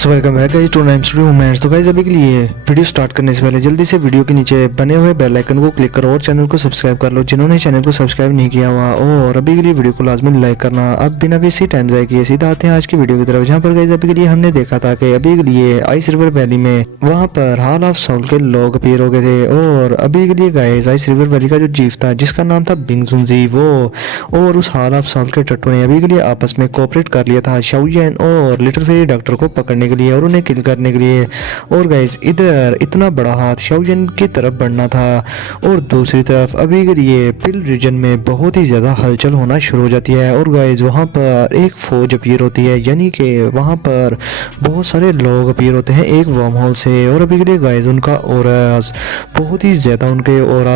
So welcome back guys to Naim studio moments. तो guys अभी के लिए वीडियो स्टार्ट करने से पहले जल्दी से वीडियो के नीचे बने हुए बेल आइकन को क्लिक करो और चैनल को सब्सक्राइब कर लो जिन्होंने चैनल को सब्सक्राइब नहीं किया हुआ, और अभी के लिए वीडियो को लाजमी लाइक करना। अब बिना किसी टाइम ज़ाया किए सीधा आते हैं आज की वीडियो की तरफ, जहाँ पर गाइस अभी के लिए हमने देखा था कि अभी के लिए आइस रिवर वैली में वहाँ पर हॉल ऑफ सोल के लोग अपीयर हो गए थे, और अभी के लिए गाइस आइस रिवर वैली का जो चीफ था जिसका नाम था बिंग जुनजी वो और उस हॉल ऑफ सोल के टट्टू ने अभी के लिए आपस में कोऑपरेट कर लिया था शाओयेन और लिटिल फेरी डॉक्टर को पकड़ने के लिए और उन्हें किल करने के लिए। और गाइस इधर इतना बड़ा हाथ शाओयेन की तरफ बढ़ना था, और दूसरी तरफ अभी के लिए पिल रीजन में बहुत ही ज़्यादा हलचल होना शुरू हो जाती है, और गाइस वहाँ पर एक फौज अपीयर होती है, यानी कि वहाँ पर बहुत सारे लोग अपीयर होते हैं एक वर्म होल से। और अभी के लिए गाइस उनका ऑरास बहुत ही ज़्यादा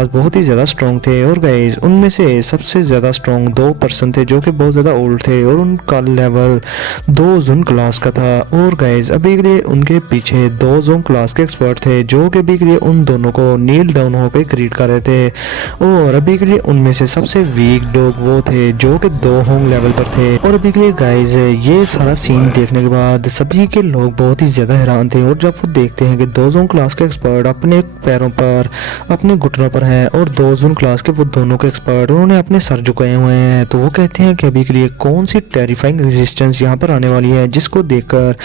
बहुत ही ज़्यादा स्ट्रॉन्ग थे, और गाइस उनमें से सबसे ज़्यादा स्ट्रॉन्ग 2 पर्सन थे जो कि बहुत ज़्यादा ओल्ड थे, और उनका लेवल 2 जोन क्लास का था। और गाइस अभी के लिए उनके पीछे 2 जोन क्लास के एक्सपर्ट थे जो कि अभी के लिए उन दोनों को नील डाउन होकर क्रीड कर रहे थे, और अभी के लिए उनमें से सबसे वीक डॉग वो थे जो कि 2 होंग लेवल पर थे। और अभी के लिए गाइस ये सारा सीन देखने के बाद सभी के लोग बहुत ही ज़्यादा हैरान थे, और जब वो देखते हैं कि 2 जोन क्लास के एक्सपर्ट अपने पैरों पर अपने घुटनों पर हैं और 2 जोन क्लास के वो दोनों के एक्सपर्ट उन्होंने अपने सर झुकाए हुए हैं, तो वो कहते हैं कि अभी के लिए कौन सी टेरिफाइंग रेजिस्टेंस यहाँ पर आने वाली है जिसको देखकर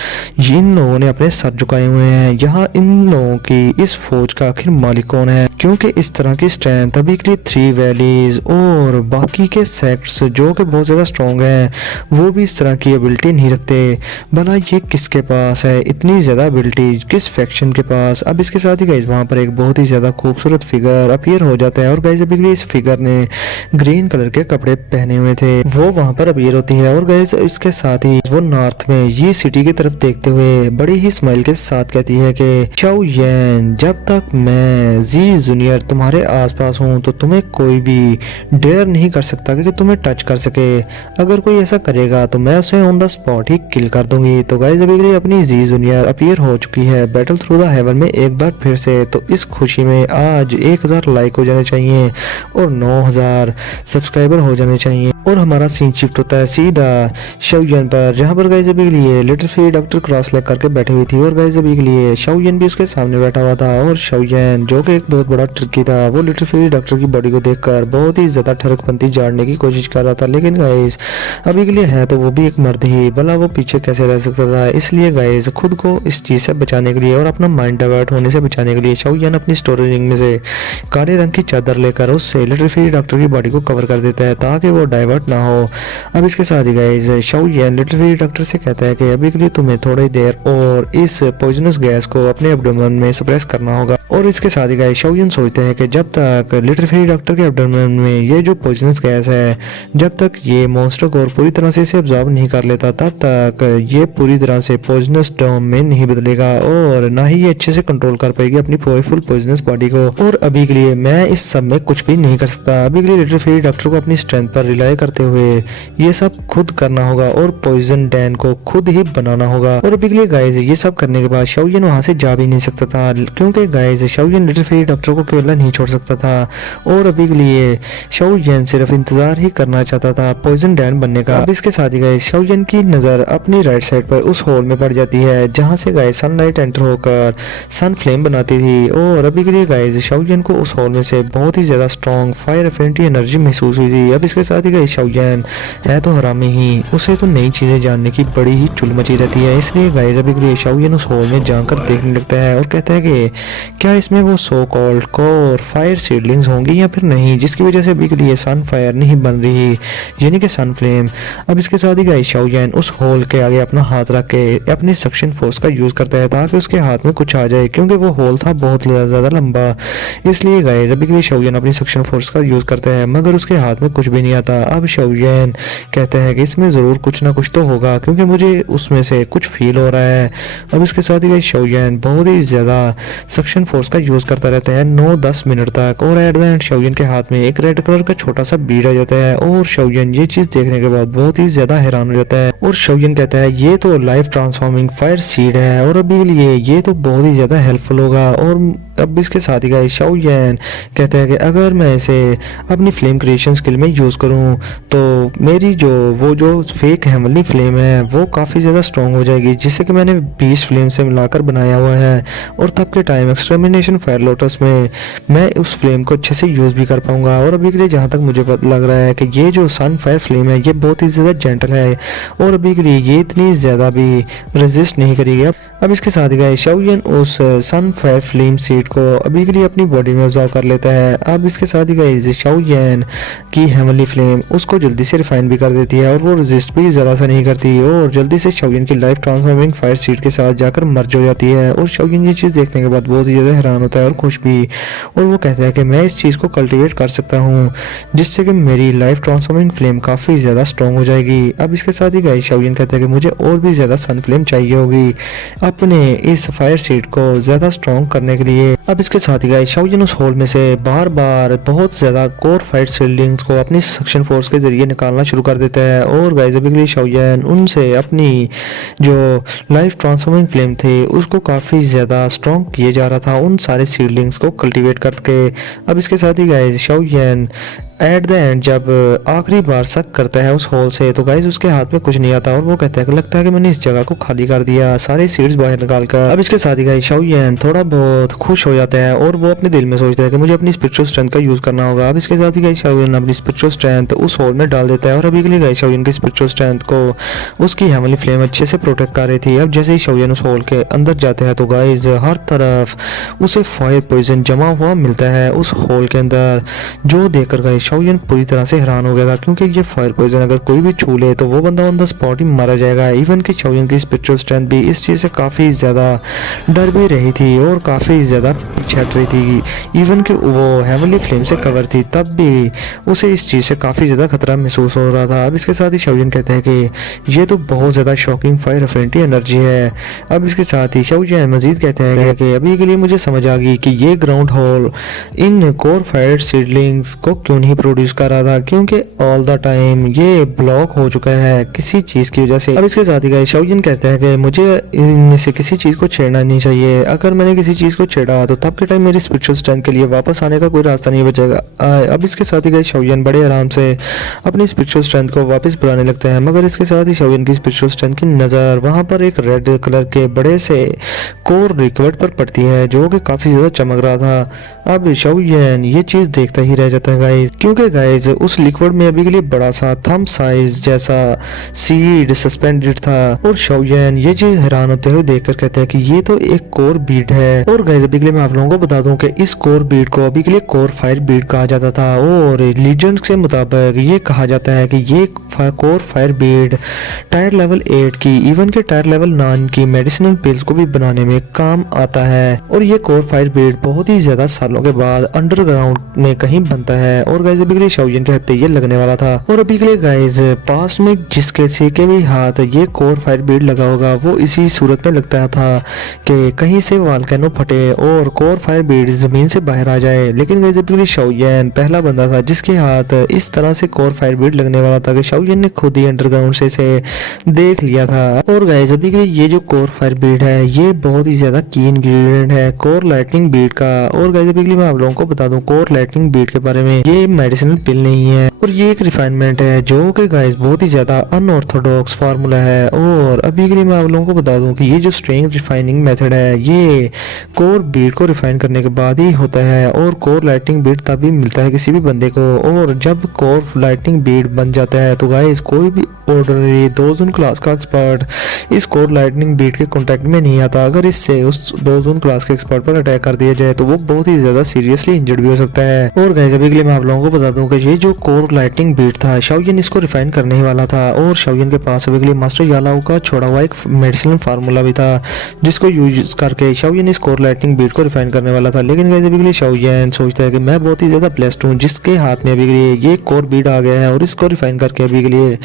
इन लोगों ने अपने सर झुकाए हुए हैं। यहाँ इन लोगों की इस फौज का आखिर मालिक कौन है, क्योंकि इस तरह की स्ट्रेंथ अभी के लिए 3 वैलीज और बाकी के सेक्ट्स जो कि बहुत ज़्यादा स्ट्रॉन्ग हैं वो भी इस तरह की एबिलिटी नहीं रखते। भला ये किसके पास है इतनी ज़्यादा एबिलिटी, किस फैक्शन के पास। अब इसके साथ ही गाइस वहाँ पर एक बहुत ही ज़्यादा खूबसूरत फिगर अपीयर हो जाता है, और गाइस अभी के लिए इस फिगर ने ग्रीन कलर के कपड़े पहने हुए थे वो वहाँ पर अपीयर होती है। और गाइस इसके साथ ही वो नॉर्थ में ये सिटी की तरफ देखते हुए बड़ी ही स्माइल के साथ कहती है कि शाओयेन, जब तक मैं जी जूनियर तुम्हारे आसपास हूँ तो तुम्हें कोई भी डेयर नहीं कर सकता कि तुम्हें टच कर सके। अगर कोई ऐसा करेगा तो मैं उसे ऑन द स्पॉट ही किल कर दूंगी। तो गाइस अभी के लिए अपनी जी जूनियर अपीयर हो चुकी है बैटल थ्रू द हेवन में एक बार फिर से, तो इस खुशी में आज 1000 लाइक हो जाने चाहिए और 9000 सब्सक्राइबर हो जाने चाहिए, और हमारा सीन शिफ्ट होता है सीधा शाओयेन पर, जहाँ पर गाइस अभी के लिए little fairy doctor cross leg करके बैठी हुई थी, और गाइस अभी के लिए शाओयेन भी उसके सामने बैठा हुआ था। और शाओयेन जो कि एक बहुत बड़ा ट्रिकी था वो लिटिल फेरी डॉक्टर की बॉडी को देखकर बहुत ही ज्यादा ठरकपंती झाड़ने की कोशिश कर रहा था, लेकिन गाइस अभी के लिए है तो वो भी एक मर्द ही, भला वो पीछे कैसे रह सकता था। इसलिए गाइस खुद को इस चीज से बचाने के लिए और अपना माइंड डाइवर्ट होने से बचाने के लिए शाओयेन अपनी स्टोरेज रिंग में से काले रंग की चादर लेकर उससे लिटिल फेरी डॉक्टर की बॉडी को कवर कर देता है ताकि वो डाइवर्ट ना हो। अब इसके साथ ही गाइस शाओयेन लिटिल फेरी डॉक्टर से कहता है कि अभी के लिए तुम्हें थोड़ी देर और इस पॉइजनस गैस को अपने एब्डोमेन में सप्रेस करना होगा। और इसके साथ ही गाइस शाओयेन सोचते हैं कि जब तक लिटिल फेरी डॉक्टर के एब्डोमेन में ये जो पॉइजनस गैस है जब तक ये मॉन्स्टर को पूरी तरह से इसे ऑब्जर्व नहीं कर लेता तब तक ये पूरी तरह से पॉइजनस डोम में नहीं बदलेगा, और ना ही ये अच्छे से कंट्रोल कर पाएगी अपनी पावरफुल पॉइजनस बॉडी को। और अभी के लिए मैं इस सब में कुछ भी नहीं कर सकता। अभी के लिए लिटिल फेरी डॉक्टर को अपनी स्ट्रेंथ पर रिलाई करते हुए ये सब खुद करना होगा और पॉइजन डैन को खुद ही बनाना होगा। और अभी के लिए गाइस ये सब करने के बाद शाओयेन वहां से जा भी नहीं सकता था, क्योंकि गाइस शाओयेन लिटिल फेरी डॉक्टर को अकेला नहीं छोड़ सकता था, और अभी के लिए शाओयेन सिर्फ इंतजार ही करना चाहता था पॉइजन डैन बनने का। अब इसके साथ ही गाइस शाओयेन की नजर अपनी राइट साइड पर उस होल में पड़ जाती है जहां से गाइस सनलाइट एंटर होकर सन फ्लेम बनाती थी, और अभी के लिए गाइस शाओयेन को उस होल में से बहुत ही ज्यादा स्ट्रॉन्ग फायर एफिनिटी एनर्जी महसूस हुई थी। अब इसके साथ ही गाइस शाओयेन है तो हरामी ही, उसे तो नई चीजें जानने की बड़ी ही चुल मची रहती है, इसलिए गाइस अभी के लिए शाओयेन उस होल में जाकर देखने लगता है और कहता है कि क्या इसमें वो so called core fire seedlings होंगी या फिर नहीं, जिसकी वजह से अभी के लिए सन फायर नहीं बन रही, यानी कि सन फ्लेम। अब इसके साथ ही गाइस शाओयेन उस होल के आगे अपना हाथ रख के अपनी सक्शन फोर्स का यूज करता है ताकि उसके हाथ में कुछ आ जाए, क्योंकि वो होल था बहुत ज्यादा लंबा। इसलिए गाइस अभी के लिए शाओयेन अपनी सक्शन फोर्स का यूज करता है मगर उसके हाथ में कुछ भी नहीं आता। अब शाओयेन कहता है कि इसमें जरूर कुछ ना कुछ तो होगा क्योंकि मुझे उसमें से कुछ फील हो रहा है। अब इसके साथ ही गाइस शाओयेन बहुत ही ज्यादा सक्शन फोर्स का यूज करता रहता है 9-10 मिनट तक, और एट द एंड शाओयेन के हाथ में एक रेड कलर का छोटा सा बीड आ जाता है, और शाओयेन ये चीज देखने के बाद बहुत ही ज्यादा हैरान हो जाता है, और शाओयेन कहता है ये तो लाइफ ट्रांसफॉर्मिंग फायर सीड है और अभी के लिए ये तो बहुत ही ज्यादा हेल्पफुल होगा, और अब इसके साथ ही गाइस शाओ यान कहता है कि अगर मैं इसे अपनी फ्लेम क्रिएशन स्किल में यूज़ करूं तो मेरी जो फेक हेवनली फ्लेम है वो काफ़ी ज़्यादा स्ट्रॉन्ग हो जाएगी, जिससे कि मैंने 20 फ्लेम से मिलाकर बनाया हुआ है। और तब के टाइम एक्सटर्मिनेशन फायर लोटस में मैं उस फ्लेम को अच्छे से यूज़ भी कर पाऊंगा। और अभी के लिए जहाँ तक मुझे लग रहा है कि ये जो सन फायर फ्लेम है ये बहुत ही ज़्यादा जेंटल है और अभी के लिए ये इतनी ज़्यादा भी रेजिस्ट नहीं करेगी। अब इसके साथ ही गाइस शाओ यान उस सन फायर फ्लेम सीड को अभी के लिए अपनी बॉडी में ऑब्जर्व कर लेता है। अब इसके साथ ही गाइस शाओ यान की हेवनली फ्लेम उसको जल्दी से रिफाइन भी कर देती है और वो रेजिस्ट भी ज़रा सा नहीं करती और जल्दी से शाओ यान की लाइफ ट्रांसफॉर्मिंग फायर सीड के साथ जाकर मर्ज हो जाती है। और शाओ यान ये चीज़ देखने के बाद बहुत ही ज़्यादा हैरान होता है और खुश भी, और वो कहता है कि मैं इस चीज़ को कल्टिवेट कर सकता हूँ जिससे कि मेरी लाइफ ट्रांसफॉर्मिंग फ्लेम काफ़ी ज़्यादा स्ट्रॉन्ग हो जाएगी। अब इसके साथ ही गाइस शाओ यान कहता है कि मुझे और भी ज़्यादा सन फ्लेम चाहिए होगी अपने इस फायर सीड को ज़्यादा स्ट्रॉन्ग करने के लिए। अब इसके साथ ही गाइस शाओ यान उस होल में से बार बार बहुत ज़्यादा कोर फायर सीडलिंग्स को अपनी सक्शन फोर्स के जरिए निकालना शुरू कर देता है। और गाइस अभी के लिए शाओ यान उनसे अपनी जो लाइफ ट्रांसफॉर्मिंग फ्लेम थे उसको काफ़ी ज़्यादा स्ट्रॉन्ग किए जा रहा था उन सारे सीडलिंग्स को कल्टीवेट करके। अब इसके साथ ही गाइस शाओ यान एट द एंड जब आखिरी बार सक करता है उस होल से तो गाइस उसके हाथ में कुछ नहीं आता और वो कहता है कि लगता है कि मैंने इस जगह को खाली कर दिया सारे सीड्स बाहर निकाल कर। अब इसके साथ ही गाइस शाओ यान थोड़ा बहुत खुश हो जाता है और वो अपने दिल में सोचता है कि मुझे अपनी स्पिरिचुअल स्ट्रेंथ का यूज़ करना होगा। अब इसके साथ ही गाइस शाओ यान अपनी स्पिरिचुअल स्ट्रेंथ उस होल में डाल देता है और अभी के लिए गाइस शाओ यान की स्पिरिचुअल स्ट्रेंथ को उसकी हेवनली फ्लेम अच्छे से प्रोटेक्ट कर रही थी। अब जैसे ही शाओ यान उस होल के अंदर जाते हैं तो गाइस हर तरफ उसे फायर पॉइजन जमा हुआ मिलता है उस होल के अंदर, जो देखकर गाइस शाओ यान पूरी तरह से हैरान हो गया था क्योंकि ये फायर पॉइजन अगर कोई भी छू ले तो वो बंदा ऑन द स्पॉट ही मारा जाएगा। इवन कि शाओ यान की स्पिरिचुअल स्ट्रेंथ भी इस चीज़ से काफ़ी ज़्यादा डर भी रही थी और काफ़ी ज़्यादा पीछे हट रही थी। इवन कि वो हेवनली फ्लेम से कवर थी तब भी उसे इस चीज़ से काफ़ी ज़्यादा खतरा महसूस हो रहा था। अब इसके साथ ही शाओ यान कहते हैं कि ये तो बहुत ज़्यादा शॉकिंग फायर अफिनिटी एनर्जी है। अब इसके साथ ही शाओ यान मजीद कहते हैं कि अभी के लिए मुझे समझ आ गई कि ये ग्राउंड होल इन कोर फायर सीडलिंग्स को क्यों नहीं प्रोड्यूस कर रहा था, क्योंकि ऑल द टाइम ये ब्लॉक हो चुका है किसी चीज़ की वजह से। अब इसके साथ ही गाइस शाओ यान कहते हैं कि मुझे इनमें से किसी चीज़ को छेड़ना नहीं चाहिए। अगर मैंने किसी चीज़ को छेड़ा तो तब के टाइम मेरी स्पिरिचुअल स्ट्रेंथ के लिए वापस आने का कोई रास्ता नहीं बचेगा। अब इसके साथ ही गाइस शाओ यान बड़े आराम से अपनी स्पिरिचुअल स्ट्रेंथ को वापस बुलाने लगता है, मगर इसके साथ ही शाओ यान की स्पिरिचुअल स्ट्रेंथ की नज़र वहाँ पर एक रेड कलर के बड़े से कोर लिक्विड पर पड़ती है जो कि काफ़ी ज़्यादा चमक रहा था। अब शाओ यान ये चीज़ देखता ही रह जाता है गाइस, क्योंकि गाइस उस लिक्विड में अभी के लिए बड़ा सा थंब साइज जैसा सीड सस्पेंडेड था। और शाओ यान ये चीज़ हैरान होते हुए देखकर कहते हैं कि ये तो एक कोर बीड है। और गाइस अभी के लिए मैं आप लोगों को बता दूं कि इस कोर बीड को अभी के लिए कोर फायर बीड कहा जाता था और लीजेंड्स के मुताबिक ये कहा जाता है कि ये core fire Beed tyre level 8 की इवन के टायर लेवल 9 की मेडिसिनल पिल्स को भी बनाने में काम आता है। और ये कोर फायर बीड बहुत ही ज्यादा सालों के बाद अंडरग्राउंड में कहीं बनता है। और गाइस अभी के लिए शाओ यान के हत्थे ये लगने वाला था। और अभी के लिए गाइस पास में जिसके के भी हाथ ये कोर फायर बीड लगा होगा वो इसी सूरत में लगता था कि कहीं से वॉल्केनो फटे और कोर फायर बीड जमीन से बाहर आ जाए। लेकिन गाइस अभी के लिए शाओ यान पहला बंदा था जिसके हाथ इस तरह से कोर फायर बीड लगने वाला था कि शाओ यान ने खुद ही अंडरग्राउंड से इसे देख लिया था। और गाइस अभी के ये जो कोर फायर बीड है ये बहुत ही ज्यादा की इंग्रेडिएंट है कोर लाइटनिंग बीड का। और गाइस अभी के लिए मैं आप लोगों को बता दूं कोर लाइटनिंग बीड के बारे में, ये मेडिसिनल पिल नहीं है और ये एक रिफाइनमेंट है जो कि गाइस बहुत ही ज्यादा अनऑर्थोडॉक्स फार्मूला है। और अभी के लिए मैं आप लोगों को बता दूं कि ये जो स्ट्रेंग रिफाइनिंग मेथड है ये कोर बीड को रिफाइन करने के बाद ही होता है और कोर लाइटनिंग बीड तभी मिलता है किसी भी बंदे को। और जब कोर लाइटनिंग बीड बन जाता है तो गाइस कोई भी ऑर्डिनरी दो जोन क्लास का एक्सपर्ट इस कोर लाइटनिंग बीड के कांटेक्ट में नहीं आता। अगर इससे उस दो जोन क्लास के एक्सपर्ट पर अटैक कर दिया जाए तो वो बहुत ही ज्यादा सीरियसली इंजर्ड भी हो सकता है। और गाइस अभी के लिए मैं आप लोगों को बता दूं कि ये जो कोर लाइटनिंग बीड था शाओ यान इसको रिफाइन करने ही वाला था और शाओ यान के पास अभी के लिए मास्टर यालाओ का छोड़ा हुआ एक मेडिसिनल फार्मूला भी था जिसको यूज करके शाओ यान इस कोर लाइटनिंग बीड को रिफाइन करने वाला था। लेकिन गाइस अभी के लिए शाओ यान सोचता है कि मैं बहुत ही ज्यादा ब्लेस्ड हूँ जिसके हाथ में अभी के लिए ये कोर बीड आ गया है और इसको रिफाइन करके अभी के लिए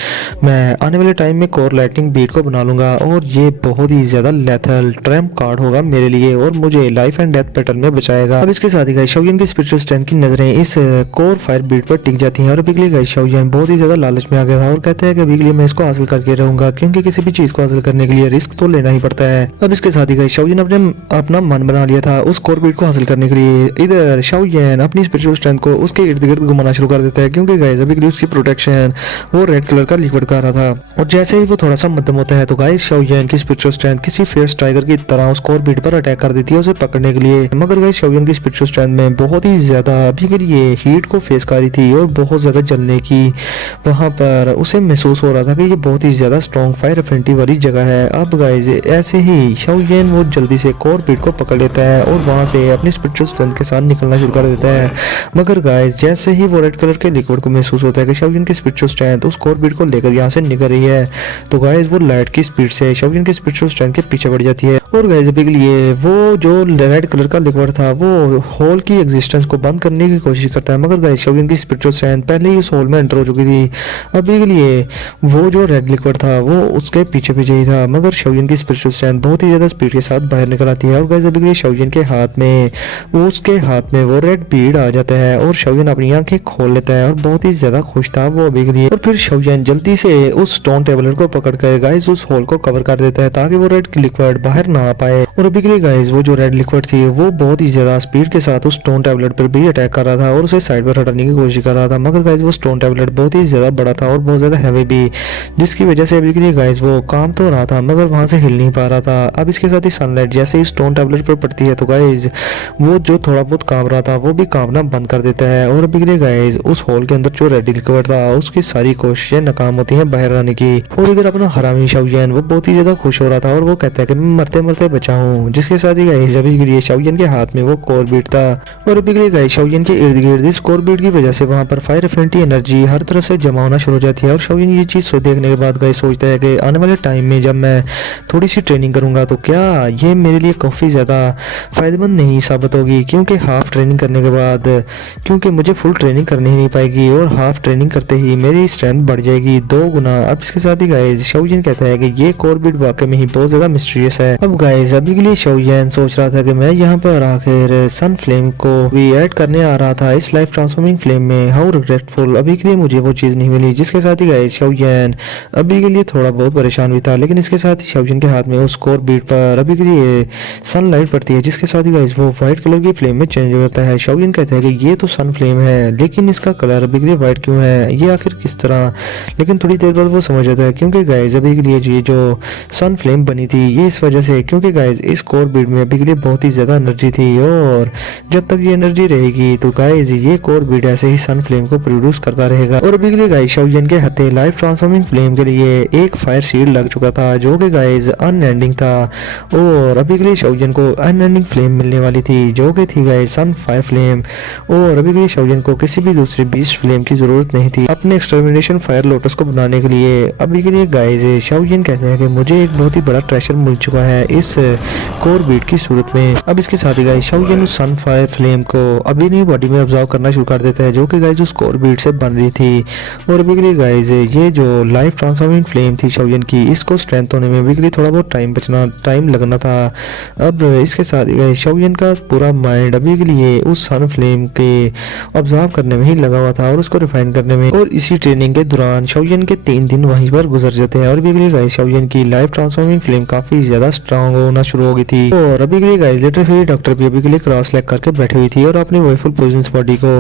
मैं आने वाले टाइम में कोर लाइटनिंग बीड को बना लूंगा और ये बहुत ही ज्यादा लेथल ट्रैम्प कार्ड होगा मेरे लिए और मुझे लाइफ एंड डेथ पैटर्न में बचाएगा। अब इसके साथ ही गाइस शाओ यान की स्पिरिचुअल स्ट्रेंथ की नजरें इस कोर फायर बीड पर टिक जाती हैं और अभी के लिए गाइस शाओ यान बहुत ही ज्यादा लालच में आ गया था और कहता है कि अभी के लिए मैं इसको हासिल करके रहूंगा क्योंकि किसी भी चीज को हासिल करने के लिए रिस्क तो लेना ही पड़ता है। अब इसके साथ ही गाइस शाओ यान अपना मन बना लिया था उस कोर बीट को हासिल करने के लिए इधर शाओ यान अपनी स्पिरिचुअल स्ट्रेंथ को उसके इर्द गिर्द घुमाना शुरू कर देता है, क्योंकि गाइस अभी के लिए उसकी प्रोटेक्शन वो रेड कलर का लिक्विड का रहा था। और जैसे ही वो थोड़ा सा मध्यम होता है तो गाइस शाओ यान की स्पिरिचुअल स्ट्रेंथ किसी फियर्स टाइगर की तरह उस कोर बीट पर अटैक कर देती है उसे पकड़ने के लिए। मगर गाइस शाओ यान की स्पिरिचुअल स्ट्रेंथ में बहुत ही ज्यादा अभी के लिए हीट को फेस कर रही थी और बहुत ज्यादा जलने की वहां पर उसे महसूस हो रहा था कि ये बहुत ही ज्यादा स्ट्रॉन्ग फायर एफिनिटी वाली जगह है। अब गाइस ऐसे ही शाओ यान वो जल्दी से कोर बीट को पकड़ लेता है और वहां से अपनी स्पिरिचुअल स्ट्रेंथ के साथ निकलना शुरू कर देता है। मगर गाइस जैसे ही वो रेड कलर के लिक्विड को महसूस होता है कि शाओ यान की स्पिरिचुअल स्ट्रेंथ उस कोर बीट को लेकर यहाँ से निकल रही है, तो गाइस वो लाइट की स्पीड से शाओ यान की स्पिरिचुअल स्ट्रेंथ के पीछे बढ़ जाती है। और गाइस अभी के लिए वो जो रेड कलर का लिक्विड था वो होल की एग्जिस्टेंस को बंद करने की कोशिश करता है, मगर गाइस शाओ यान की स्पिरिचुअल स्ट्रेंथ पहले ही उस होल में एंटर हो चुकी थी। अभी के लिए वो जो रेड लिक्विड था वो उसके पीछे पीछे ही था, मगर शाओ यान की स्पिरिचुअल स्ट्रेंथ बहुत ही ज्यादा स्पीड के साथ बाहर निकल आती है। और गाइस अभी के लिए शाओ यान के हाथ में वो रेड बीड आ जाता है और शाओ यान अपनी आंखें खोल लेता है और बहुत ही ज्यादा खुश था वो अभी के लिए। और फिर शाओ यान जल्दी से उस स्टोन टेबलेट को पकड़कर गाइस उस होल को कवर कर देता है ताकि वो रेड लिक्विड बाहर ना आ पाए। और अभी के लिए गाइस वो जो रेड लिक्विड थी वो बहुत ही ज्यादा स्पीड के साथ उस स्टोन टेबलेट पर भी अटैक कर रहा था और उसे साइड पर हटाने की कोशिश कर रहा था। मगर गाइस वो स्टोन टेबलेट बहुत ही ज्यादा बड़ा था और बहुत ज्यादा हैवी भी, जिसकी वजह से अभी के लिए गाइस वो काम तो रहा था मगर वहां से हिल नहीं पा रहा था। अब इसके साथ ही सनलाइट जैसे ही स्टोन टेबलेट पर पड़ती है तो गाइस वो जो थोड़ा बहुत काम रहा था वो भी कामना बंद कर देता है। और अभी के लिए गाइस उस होल के अंदर जो रेड लिक्विड था उसकी सारी कोशिशें नाकाम होती हैं बाहर आने की। और इधर अपना हरामी शाओ यान वो बहुत ही ज्यादा खुश हो रहा था और वो कहता है कि मैं मरते मरते बचा हूँ, जिसके साथ ही गाइस अभी के लिए शाओ यान के हाथ में वो कोर बीट था। और अभी के लिए गाइस शाओ यान के इर्द गिर्द इस कोर बीट की वजह से वहां पर फायर एफिनिटी एनर्जी हर तरफ से जमा होना शुरू हो जाती है। और शाओ यान ये चीज देखने के बाद गाइस सोचता है कि आने वाले टाइम में जब मैं थोड़ी सी ट्रेनिंग करूंगा तो क्या ये मेरे लिए काफी ज्यादा फायदेमंद नहीं साबित होगी, क्योंकि हाफ ट्रेनिंग करने के बाद क्योंकि मुझे फुल ट्रेनिंग करनी ही नहीं पाएगी और हाफ ट्रेनिंग करते ही मेरी स्ट्रेंथ बढ़ जाएगी 2 गुना। अब इसके साथ ही गाइस शाओ यान कहता है कि ये कोर बीट वाकई में ही बहुत ज्यादा मिस्टीरियस है। अब गाइस अभी के लिए शाओ यान सोच रहा था कि मैं यहाँ पर आखिर सन फ्लेम को भी ऐड करने आ रहा था इस लाइफ ट्रांसफॉर्मिंग फ्लेम में, हाउ रिग्रेटफुल। अभी के लिए मुझे वो चीज नहीं मिली, जिसके साथ ही गाइस शाओ यान अभी के लिए थोड़ा बहुत परेशान भी था। लेकिन इसके साथ ही शाओ यान के हाथ में उस कोर बीट पर अभी के लिए सनलाइट पड़ती है, जिसके साथ ही गाइस वो व्हाइट कलर की फ्लेम में चेंज हो जाता है। शाओ यान कहता है कि ये तो सन फ्लेम है लेकिन इसका कलर अभी के लिए व्हाइट क्यों है, ये आखिर किस तरह। लेकिन थोड़ी देर बाद वो समझ जाता है क्योंकि गाइस अभी के लिए ये जो सन फ्लेम बनी थी ये इस वजह से क्योंकि गाइस इस कोर बीट में अभी के लिए बहुत ही ज्यादा एनर्जी थी और जब तक ये एनर्जी रहेगी तो गाइस ये कोर बीट ऐसे ही सन फ्लेम को प्रोड्यूस करता रहेगा। और अभी के लिए गाइस शाओ यान के हथे लाइफ ट्रांसफॉर्मिंग फ्लेम के लिए एक फायर शील्ड लग चुका था जो कि गाइस अनएंडिंग था। और अभी के लिए शाओ यान को अनएंडिंग फ्लेम मिलने वाली थी जो कि थी गाइस सन फायर फ्लेम। और अभी के लिए शाओ यान को किसी भी दूसरी बीस्ट फ्लेम की जरूरत नहीं थी अपने एक्सटर्मिनेशन फायर लोटस को बनाने के लिए। अभी के लिए गाइस शाओ यान कहते हैं कि मुझे एक बहुत ही बड़ा ट्रेजर मिल चुका है इस कोर बीट की सूरत में। अब इसके साथ ही गाइस शाओ यान उस सन फायर फ्लेम को अभी नहीं बॉडी में ऑब्जर्व करना शुरू कर देता है जो कि गाइस उस कोर बीट से बन रही थी। और अभी के लिए गाइस ये जो लाइफ ट्रांसफॉर्मिंग फ्लेम थी शाओ यान की इसको स्ट्रेंथ होने में अभी के लिए थोड़ा बहुत टाइम लगना था। अब इसके साथ ही गाइस शाओ यान का पूरा माइंड अभी के लिए उस सन फ्लेम के ऑब्जर्व करने में ही लगा हुआ था और उसको रिफाइन करने में। और इसी ट्रेनिंग के दौरान शाओ यान के 3 दिन वहीं पर गुजर जाते हैं और अभी के लिए गाइस शाओ यान की लाइफ ट्रांसफॉर्मिंग फ्लेम काफी ज्यादा स्ट्रांग होना शुरू हो गई थी। और अभी के लिए गाइस लिटरली डॉक्टर भी अभी के लिए क्रॉस लेग करके बैठी हुई थी और अपनी वोफुल पॉइजनस बॉडी को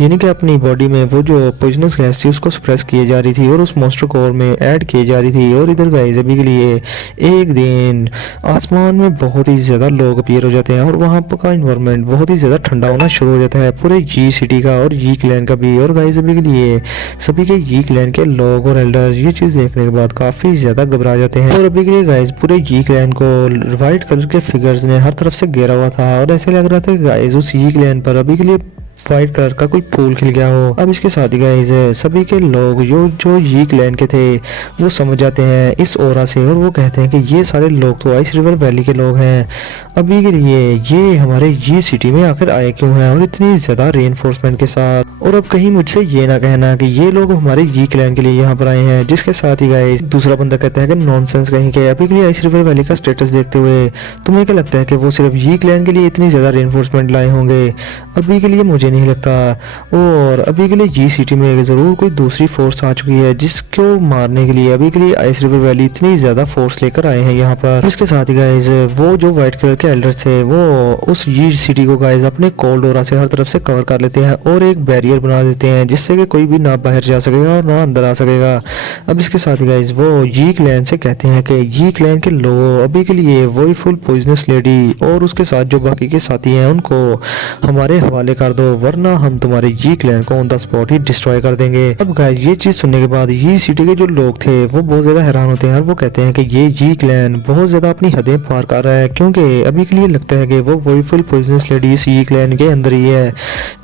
यानी कि अपनी बॉडी में वो जो पॉइजनस गैस थी उसको सप्रेस किए जा रही थी और उस मॉन्स्टर कोर में ऐड किए जा रही थी। और इधर गाइस अभी के लिए एक दिन आसमान में बहुत ही ज्यादा लोग अपीयर हो जाते हैं और वहां का एनवायरनमेंट बहुत ही ज्यादा ठंडा होना शुरू हो जाता है पूरे जी सिटी का और जी क्लैन का भी। और गाइस अभी के लिए सभी के जी क्लैन के लोग और एल्डर्स ये चीज देखने के बाद काफी ज्यादा घबरा जाते हैं। और अभी के लिए गाइस पूरे जी क्लैन को व्हाइट कलर के फिगर्स ने हर तरफ से घेरा हुआ था और ऐसे लग रहा था कि गाइस उस जी क्लैन पर अभी के लिए व्हाइट कलर का कोई फूल खिल गया हो। अब इसके साथ ही गाइस सभी के लोग जो ये क्लैन के थे वो समझ जाते हैं इस ओरा से और वो कहते हैं कि ये सारे लोग तो आइस रिवर वैली के लोग हैं, अभी के लिए ये हमारे ये सिटी में आकर आए क्यों हैं और इतनी ज्यादा रेनफोर्समेंट के साथ। और अब कहीं मुझसे ये ना कहना कि ये लोग हमारे ये क्लैन के लिए यहाँ पर आए हैं। जिसके साथ ही गाइस दूसरा बंदा कहता है कि नॉनसेंस कहीं के, अभी के लिए आइस रिवर वैली का स्टेटस देखते हुए तुम्हें क्या लगता है कि वो सिर्फ ये क्लैन के लिए इतनी ज्यादा रेनफोर्समेंट लाए होंगे? अभी के लिए मुझे मुझे नहीं लगता। और अभी के लिए जी सिटी में ज़रूर कोई दूसरी फोर्स आ चुकी है जिसको मारने के लिए अभी के लिए आइस रिवर वैली इतनी ज़्यादा फोर्स लेकर आए हैं यहाँ पर। इसके साथ ही गाइज वो जो व्हाइट कलर के एल्डर्स थे वो उस जी सिटी को गाइज अपने कोल्ड ओरा से हर तरफ से कवर कर लेते हैं और एक बैरियर बना देते हैं जिससे कि कोई भी ना बाहर जा सकेगा और ना अंदर आ सकेगा। अब इसके साथ ही गाइज वो जी क्लैन से कहते हैं कि जी क्लैन के लोग अभी के लिए वही फुल पॉइजनस लेडी और उसके साथ जो बाकी के साथी हैं उनको हमारे हवाले कर दो, वरना हम तुम्हारे जी क्लैन को on the spot he destroy कर देंगे। अब गाइस ये चीज सुनने के बाद ये सिटी के जो लोग थे वो बहुत ज्यादा हैरान होते हैं और वो कहते हैं कि ये जी क्लैन बहुत ज्यादा अपनी हदें पार कर रहा है, क्योंकि अभी के लिए लगता है कि वो वही फुल पॉइजनस लेडी इस जी क्लैन के अंदर ही है,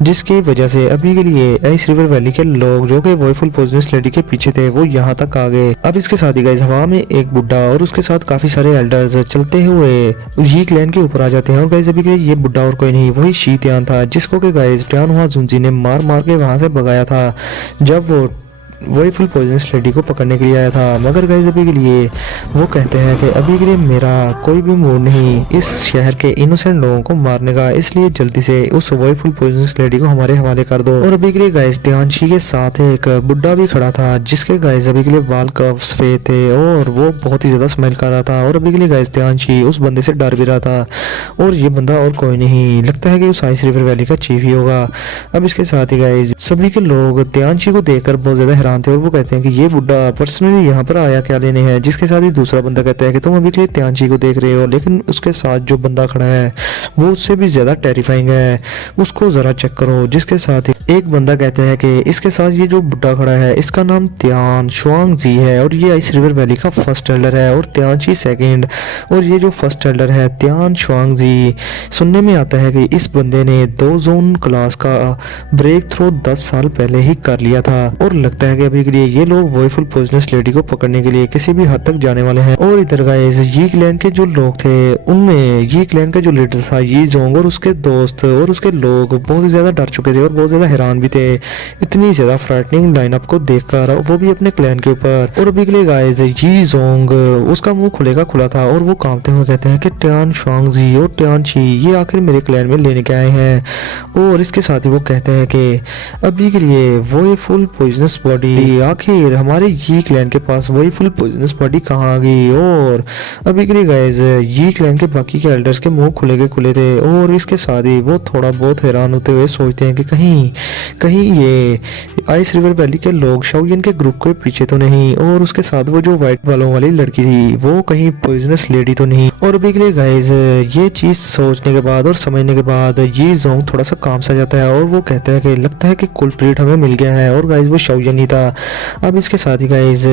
जिसकी वजह से अभी के लिए आइस रिवर वैली के लोग जो कि वही फुल पॉइजनस लेडी के पीछे थे वो यहाँ तक आ गए। अब इसके साथ ही गाइस हवा में एक बुड्ढा और उसके साथ काफी सारे एल्डर्स चलते हुए जी क्लैन के ऊपर आ जाते हैं। और गाइस अभी के लिए ये बुड्ढा और कोई नहीं वही शी त्यान था जिसको कि गाइस ट्यान हुआ जुंजी ने मार मार के वहां से भगाया था जब वो वही फुल पॉइजनस लेडी को पकड़ने के लिए आया था। मगर गाइस अभी के लिए वो कहते हैं कि अभी के लिए मेरा कोई भी मूड नहीं इस शहर के इनोसेंट लोगों को मारने का, इसलिए जल्दी से उस वही फुल पॉइजनस लेडी को हमारे हवाले कर दो। और अभी के लिए गाइस ध्यानशी के साथ एक बुड्ढा भी खड़ा था जिसके गाइस अभी के लिए बाल कफ सफेद थे और वो बहुत ही ज्यादा स्मेल कर रहा था। और अभी के लिए गाइस ध्यानशी उस बंदे से डर भी रहा था और ये बंदा और कोई नहीं लगता है कि उस आइस रिवर वैली का चीफ ही होगा। अब इसके साथ ही गाइस सभी के लोग ध्यानशी को देखकर बहुत ज्यादा थे और वो कहते हैं कि ये बुड्ढा पर्सनली यहाँ पर आया क्या लेने है। जिसके साथ ही दूसरा बंदा कहता है कि तुम अभी के लिए त्यानची को देख रहे हो, लेकिन उसके साथ जो बंदा खड़ा है वो उससे भी ज्यादा टेरिफाइंग है, उसको जरा चेक करो। जिसके साथ ही एक बंदा कहता है कि इसके साथ ये जो बुड्ढा खड़ा है इसका नाम त्यान शुआंग जी है और ये आइस रिवर वैली का फर्स्ट एल्डर है और त्यानची सेकंड। और ये जो फर्स्ट एल्डर है त्यान शुआंग जी, सुनने में आता है कि इस बंदे ने 2 जोन क्लास का ब्रेक थ्रू 10 साल पहले ही कर लिया था और लगता है कि अभी के लिए ये लोग वही फुल पॉइजनस लेडी को पकड़ने के लिए किसी भी हद तक जाने वाले हैं। और इधर गाइस यी क्लैन के जो लोग थे उनमें यी क्लैन का जो लीडर था यी जोंग और उसके दोस्त और उसके लोग बहुत ही ज्यादा डर चुके थे और बहुत ज्यादा हैरान भी थे इतनी ज्यादा फ्राइटनिंग लाइनअप को देखकर, वो भी अपने क्लैन के ऊपर। और अभी के लिए गाइस यी जोंग उसका मुंह खुलेगा खुला था और वो कांपते हुए कहते हैं कि ट्यान शुआंग जी और ट्यान ची ये आखिर मेरे क्लैन में लेने के आए हैं। और इसके साथ ही वो कहते हैं कि अभी के लिए वो फुल पॉइजनस बॉडी आखिर हमारे यी क्लैन के पास वही फुल पॉइजनस बॉडी कहाँ आ गई। और अभी के लिए गाइस यी क्लैन के बाकी के एल्डर्स के मुंह खुले थे और इसके साथ ही वो थोड़ा बहुत हैरान होते हुए सोचते हैं कि कहीं ये आइस रिवर वैली के लोग शाओयिन के ग्रुप के पीछे तो नहीं, और उसके साथ वो जो व्हाइट बालों वाली लड़की थी वो कहीं पॉइजनस लेडी तो नहीं। और अभी के लिए गाइस ये चीज सोचने के बाद और समझने के बाद ये जोंग थोड़ा सा काम सा जाता है और वो कहता है कि लगता है कि कुलप्रीट हमें मिल गया है और गाइस वो शाओयिन ही था। अब इसके साथ ही गाइस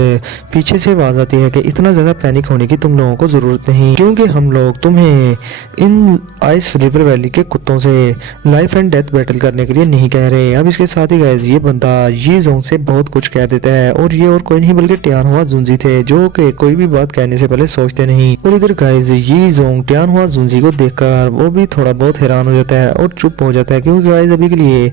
पीछे से आवाज आती है कि इतना ज्यादा पैनिक होने की तुम लोगों को जरूरत नहीं, क्योंकि हम लोग तुम्हें इन आइस रिवर वैली के कुत्तों से लाइफ एंड डेथ बैटल करने के लिए नहीं कह रहे। अब इसके साथ ही गाइस ये बंदा ये जोंग से बहुत कुछ कह देता है और ये और कोई नहीं बल्कि ट्यान हुआ जुंजी थे जो कि कोई भी बात कहने से पहले सोचते नहीं। और इधर गाइस ये जोंग ट्यान हुआ जुंजी को देखकर वो भी थोड़ा बहुत हैरान हो जाता है और चुप हो जाता है, क्योंकि गाइस अभी के लिए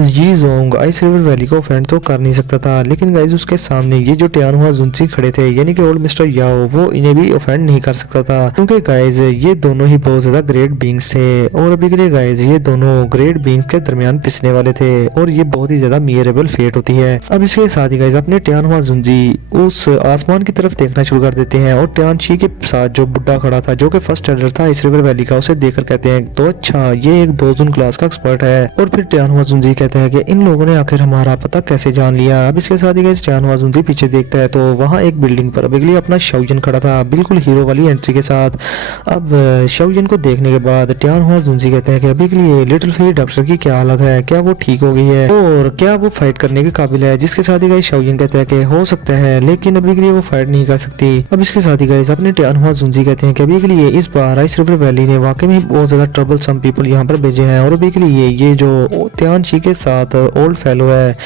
ये जोंग आइस रिवर वैली को ऑफेंड तो कर नहीं सकता था, लेकिन गाइस उसके सामने ये जो ट्यान हुआ जुंजी खड़े थे यानी कि ओल्ड मिस्टर याओ वो इन्हें भी ऑफेंड नहीं कर सकता था, क्योंकि गाइस ये दोनों ही बहुत ज्यादा ग्रेट बीइंग्स थे। और अभी के लिए गाइस ये दोनों ग्रेट बीइंग्स के दरमियान पिसने वाले थे और ये बहुत ही ज्यादा मियरेबल फेट होती है। अब इसके साथ ही गाइस अपने ट्यान हुआ जुंजी उस आसमान की तरफ देखना शुरू कर देते हैं और ट्यान शी के साथ जो बुड्ढा खड़ा था जो कि फर्स्ट एल्डर था इस रिवर वैली का, उसे देखकर कहते हैं तो अच्छा ये एक 2 जून क्लास का एक्सपर्ट है। और फिर ट्यान हुआ जुंजी कहता है कि इन लोगों ने आखिर हमारा पता कैसे जान लिया। अब इसके साथ ही गाइस ट्यान हुआ जुंजी पीछे देखता है तो वहाँ एक बिल्डिंग पर अभी के लिए अपना शाओयिन खड़ा था बिल्कुल हीरो वाली एंट्री के साथ। अब शाओयिन को देखने के बाद ट्यान हुआ जुंजी कहते हैं कि अभी के लिए लिटिल फी डॉक्टर की क्या हालत है, क्या वो ठीक हो गई है और क्या वो फाइट करने के काबिल है। जिसके साथ ही गाइस शाओयिन कहता है कि हो सकता है लेकिन अभी के लिए वो फाइट नहीं कर सकती। अब इसके साथ ही गाइस अपने ट्यान हुआ जुंजी कहते हैं कि अभी के लिए इस बार आइस रिवर वैली ने वाकई में बहुत ज्यादा ट्रबल सम पीपल यहाँ पर भेजे हैं और अभी के लिए ये जो त्यान शी के साथ ओल्ड फेलो है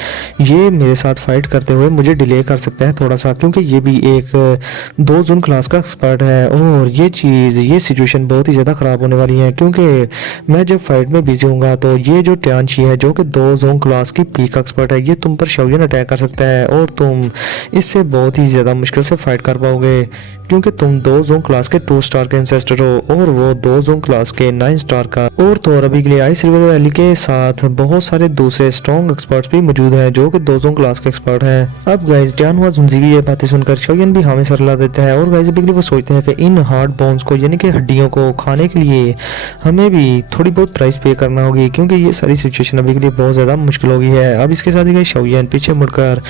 ये मेरे साथ फाइट करते हुए मुझे डिले कर सकता है थोड़ा सा, क्योंकि ये भी एक 2 जून क्लास का एक्सपर्ट है और ये सिचुएशन बहुत ही ज्यादा खराब होने वाली है, क्योंकि मैं जब फाइट में बिजी हूँ तो ये जो ट्यान शी है जो कि 2 दो जोन क्लास की पीक एक्सपर्ट है, ये तुम पर शौयन अटैक कर सकता है और तुम इससे बहुत ही ज़्यादा मुश्किल से फाइट कर पाओगे क्योंकि तुम 2 जोन क्लास के 2 स्टार के एंसेस्टर हो और वो 2 जोन क्लास के 9 स्टार का। और तो और अभी के लिए आइस रिवर वैली के साथ बहुत सारे दूसरे स्ट्रॉन्ग एक्सपर्ट्स भी मौजूद हैं जो कि 2 जोन क्लास के एक्सपर्ट हैं। अब गाइस टियानहुआ जुंजी की ये बातें सुनकर शौयन भी हमें सरला देता है और गाइस अभी के लिए वो सोचते हैं कि इन हार्ड बोन्स को यानी कि हड्डियों को खाने के लिए हमें भी थोड़ी बहुत प्राइस पे करना होगी क्योंकि ये सारी सिचुएशन अभी के लिए बहुत ज़्यादा मुश्किल हो गई है। अब इसके साथ ही गाइस शौयन पीछे मुड़कर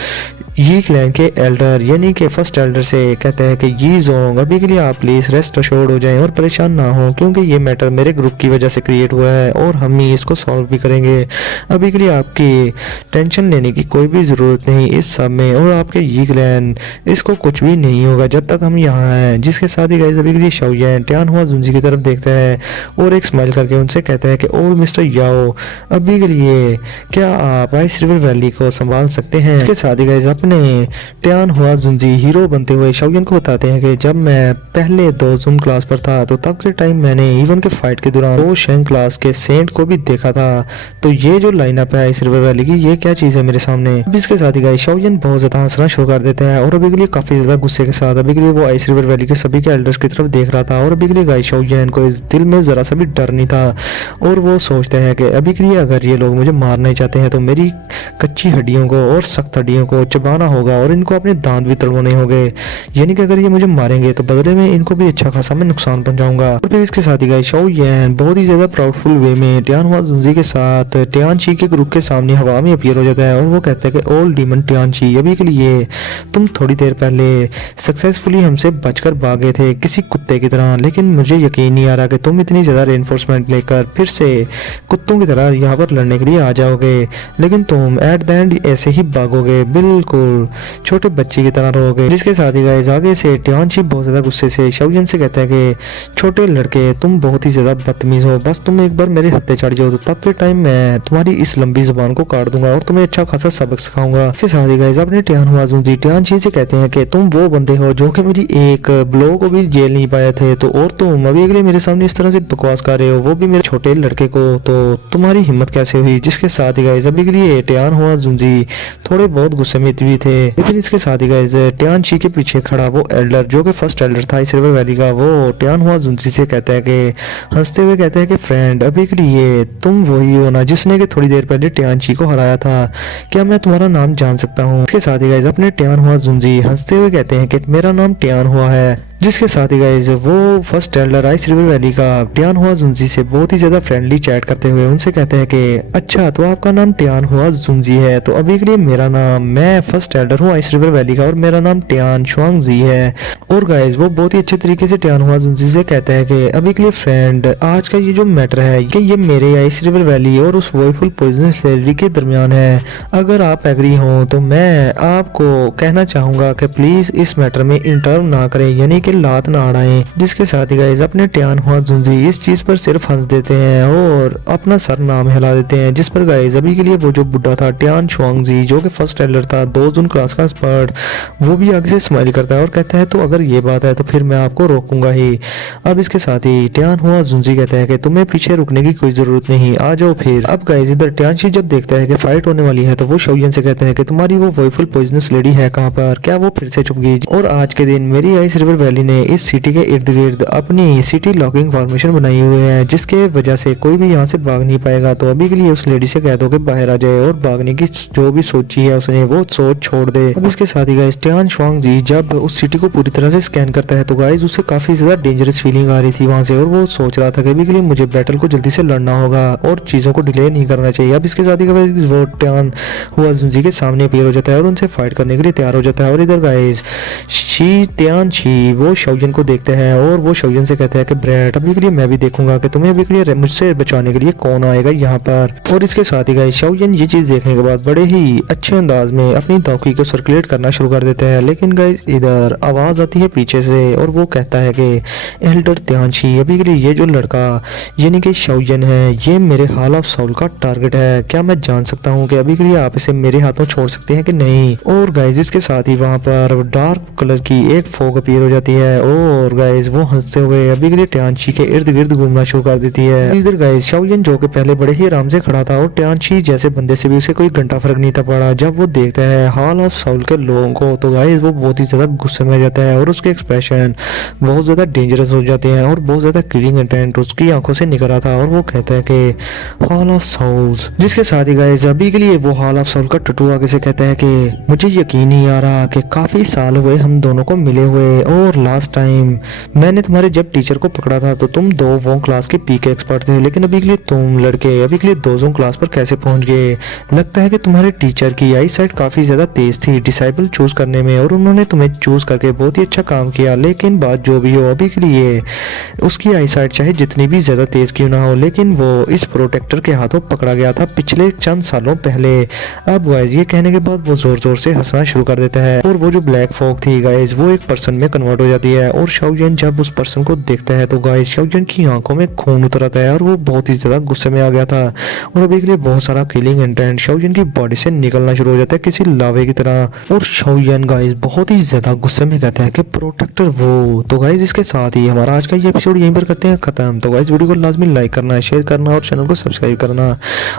ये क्लैन के एल्डर यानी कि फर्स्ट एल्डर से कहते हैं कि ये जोंग अभी के लिए आप प्लीज रेस्ट अश्योर्ड हो जाएं और परेशान ना हो क्योंकि ये मैटर मेरे ग्रुप की वजह से क्रिएट हुआ है और हम ही इसको सॉल्व भी करेंगे। अभी के लिए आपकी टेंशन लेने की कोई भी ज़रूरत नहीं इस सब में और आपके ये क्लैन इसको कुछ भी नहीं होगा जब तक हम यहाँ हैं। जिसके साथ ही गाइस अभी के लिए शौयन टियानहुआ जुंजी की तरफ देखता है और एक स्माइल करके उनसे कहता है कि ओ मिस्टर याओ, अभी के लिए क्या आप आइस रिवर वैली को संभाल सकते हैं। इसके साथ ही गाइस अपने टियानहुआ जुंजी हीरो बनते हुए शौयन को बताते हैं कि जब मैं पहले 2 जोन क्लास पर था तो तब के टाइम मैंने इवन के फाइट के दौरान 2 शेंग क्लास के सेंट को भी देखा था। तो ये जो लाइनअप है इस रिवर वैली की ये क्या चीज़ है मेरे सामने। अब इसके साथ ही गाइस शौयन बहुत ज़्यादा हंसना शुरू कर देते हैं और अभी के लिए काफ़ी ज़्यादा गुस्से के साथ अभी के लिए वो आइस रिवर वैली के सभी के एल्डर्स की तरफ देख रहा था और अभी के लिए गाइस शौयन को इस दिल में ज़रा सा भी डर नहीं था और वो सोचता है कि अभी के लिए अगर ये लोग मुझे मारना ही चाहते हैं तो मेरी कच्ची हड्डियों को और सख्त हड्डियों को चबाना होगा और इनको अपने दांत भी तड़वाने होंगे, यानी कि अगर ये मुझे मारेंगे तो बदले में इनको भी अच्छा खासा मैं नुकसान पहुंचाऊंगा। और फिर इसके साथ ही गाइस शौयन बहुत ही ज़्यादा प्राउडफुल वे में टियानहुआ जुंजी के साथ टियानची के ग्रुप के सामने हवा में अपीयर हो जाता है और वो कहता है कि ओल्ड डीमन टियानची, अभी के लिए तुम थोड़ी देर पहले सक्सेसफुली हमसे बचकर भागे थे किसी कुत्ते की तरह, लेकिन मुझे यकीन नहीं आ रहा कि तुम इतनी ज़्यादा रेनफोर्समेंट लेकर फिर से कुत्तों की तरह यहाँ पर लड़ने के लिए आ जाओगे, लेकिन तुम एट द एंड ऐसे ही भागोगे, बिल्कुल छोटे बच्चे की तरह रहोगे। जिसके साथ ही गाइस आगे से टियानची बहुत ज़्यादा गुस्से से शौयन से कहता है कि छोटे लड़के तुम बहुत ही ज़्यादा बदतमीज हो, बस तुम एक बार मेरे हत्थे चढ़ जाओ तो तब के टाइम मैं तुम्हारी इस लंबी जुबान को काट दूंगा और तुम्हें अच्छा खासा सबक सिखाऊंगा। इसके साथ ही गाइस अपने टियानहुआ जुंजी टियानची से कहते हैं कि तुम वो बंदे हो जो कि मेरी एक ब्लो को भी जेल नहीं पाए थे, तो और तुम अभी अगले मेरे सामने इस तरह से बकवास कर रहे हो, वो भी मेरे छोटे लड़के को, तो तुम्हारी हिम्मत कैसे हुई। जिसके साथ ही गाइस अभी के लिए टियानहुआ जुंजी थोड़े बहुत गुस्से में भी थे, लेकिन इसके साथ ही गाइस टियानची के पीछे खड़ा वो एल्डर जो कि फर्स्ट एल्डर था इस रिवर वैली का, वो टियानहुआ जुंजी से कहता है कि हंसते हुए कहता है कि फ्रेंड अभी के लिए तुम वही हो ना जिसने कि थोड़ी देर पहले टियानची को हराया था, क्या मैं तुम्हारा नाम जान सकता हूँ। इसके साथ ही गाइस अपने टियानहुआ जुंजी हंसते हुए कहते हैं कि मेरा नाम टियानहुआ है। जिसके साथ ही गाइस वो first Elder ice river valley का टियानहुआ जुंजी से बहुत ही ज़्यादा फ्रेंडली चैट करते हुए उनसे कहते हैं कि अच्छा तो आपका नाम टियानहुआ जुंजी है, तो अभी के लिए मेरा नाम, मैं फर्स्ट एल्डर हूँ आइस रिवर वैली का और मेरा नाम टियान शुआंगजी है। और गाइस वो बहुत ही अच्छे तरीके से टियानहुआ जुंजी से कहता है कि अभी के लिए फ्रेंड आज का ये जो मैटर है ये मेरे आइस रिवर वैली और उस वॉयफुल पॉइजनस लेडी के दरमियान है। अगर आप एग्री हो तो मैं आपको कहना चाहूँगा कि प्लीज़ इस मैटर में इंटर्व ना करें, यानी कि लात ना अड़ाएं। जिसके साथ ही गाइस अपने टियानहुआ जुंजी इस चीज़ पर सिर्फ हंस देते हैं और अपना सर नाम हिला देते हैं, जिस पर गाइस अभी के लिए वो जो बुढ़ा था टियान शुआंगजी जो कि फर्स्ट एल्डर था 2 जोन क्लास का एक्सपर्ट, वो भी आगे से स्माइल करता है और कहता है तो अगर ये बात है तो फिर मैं आपको रोकूंगा ही। अब इसके साथ ही टियानहुआ जुंजी कहता है कि तुम्हें पीछे रुकने की कोई जरूरत नहीं, आ जाओ फिर। अब गाइस इधर टियानची जब देखता है कि फाइट होने वाली है तो वो शौयन से कहता है कि तुम्हारी वो वॉयफुल पॉइजनस लेडी है कहाँ पर, क्या वो फिर से छुप गई। और आज के दिन मेरी आइस रिवर वैली ने इस सिटी के इर्द गिर्द अपनी सिटी लॉकिंग फॉर्मेशन बनाई हुई है जिसके वजह से कोई भी यहाँ से भाग नहीं पाएगा, तो अभी के लिए उस लेडी से कह दो कि बाहर आ जाए और भागने की जो भी सोची है उसने वो सोच छोड़ दे। अब इसके साथ ही गाइस टियान शुआंगजी जब उस सिटी को पूरी तरह से स्कैन करता है तो गाइस उसे काफी ज्यादा डेंजरस फीलिंग आ रही थी वहां से और वो सोच रहा था कि अभी के लिए मुझे बैटल को जल्दी से लड़ना होगा और चीजों को डिले नहीं करना चाहिए। अब इसके साथ ही वो टियानहुआ जुंजी के सामने अपीयर हो जाता है और उनसे फाइट करने के लिए तैयार हो जाता है। और इधर गाइस टियानची वो शौयन को देखते हैं और वो शौयन से कहता है कि ब्रेट अभी के लिए मैं भी देखूंगा कि तुम्हें अभी के लिए मुझसे बचाने के लिए कौन आएगा यहाँ पर। और इसके साथ ही गाइस शौयन ये चीज देखने के बाद बड़े ही अच्छे अंदाज में अपनी दौकी को सर्कुलेट करना शुरू कर देता है, लेकिन गाइस इधर आवाज आती है पीछे से और वो कहता है कि एल्डर टियानची अभी के लिए ये जो लड़का यानी कि शौयन है ये मेरे हाल ऑफ सोल का टारगेट है, क्या मैं जान सकता हूँ कि अभी के लिए आप इसे मेरे हाथों छोड़ सकते हैं कि नहीं। और गाइस इसके साथ ही वहाँ पर डार्क कलर की एक फॉग अपीयर हो जाती है और गाइस वो हंसते हुए अभी के लिए टियानशी के इर्द गिर्द घूमना शुरू कर देती है। इधर गाइस शाओलिन जो कि पहले बड़े ही आराम से खड़ा था और टियानशी जैसे बंदे से भी उसे कोई घंटा फर्क नहीं था पड़ा। जब वो देखता है हॉल ऑफ साउल के लोगों को तो गाइस वो बहुत ही ज्यादा गुस्से में आ जाता है और उसके एक्सप्रेशन बहुत ज्यादा डेंजरस हो जाते हैं और बहुत ज्यादा किलिंग इंटेंट उसकी आंखों से निकल रहा था और वो कहता है कि हॉल ऑफ साउल्स, जिसके साथ ही गाइस अभी के लिए वो हॉल ऑफ साउल का टटू आगे से कहता है कि मुझे यकीन नहीं आ रहा कि काफी साल हुए हम दोनों को मिले हुए और लास्ट टाइम मैंने तुम्हारे जब टीचर को पकड़ा था तो तुम दो वो क्लास के पीके एक्सपर्ट थे, लेकिन अभी के लिए तुम लड़के अभी के लिए दो क्लास पर कैसे पहुंच गए? लगता है कि तुम्हारे टीचर की आई साइट काफी ज्यादा तेज थी डिसाइबल चूज करने में और उन्होंने तुम्हें चूज करके बहुत ही अच्छा काम किया। लेकिन बात जो भी हो अभी के लिए उसकी आई साइट चाहे जितनी भी ज्यादा तेज क्यों ना हो लेकिन वो इस प्रोटेक्टर के हाथों पकड़ा गया था पिछले चंद सालों पहले। अब गाइस ये कहने के बाद वो जोर जोर से हंसना शुरू कर देता है और वो जो ब्लैक फॉग थी गाइस वो एक पर्सन में कन्वर्ट हो जाती है और शाओलिन जब उस पर्सन को देखता है तो गाइस शाओलिन की आंखों में खून उतर आता है और वो बहुत ही ज्यादा गुस्से में आ गया था और अभी के लिए बहुत सारा किलिंग इंटेंट शाओलिन की बॉडी से निकलना शुरू हो जाता है किसी लावे की तरह और शाओलिन गाइस बहुत ही ज्यादा गुस्से में कहता है कि प्रोटेक्टर वो। तो गाइस इसके साथ ही हमारा आज का ये एपिसोड यहीं पर करते हैं खत्म। तो गाइस वीडियो को लाजमी लाइक करना, शेयर करना और चैनल को सब्सक्राइब करना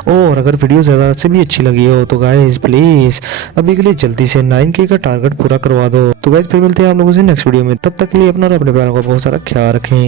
और अगर वीडियो ज्यादा से भी अच्छी लगी हो तो गाइस प्लीज अभी के लिए जल्दी से 9K का टारगेट पूरा करवा दो। तो गाइस फिर मिलते हैं आप लोगों से नेक्स्ट वीडियो में, तब तक के लिए अपना और अपने प्यारों का बहुत सारा ख्याल रखें।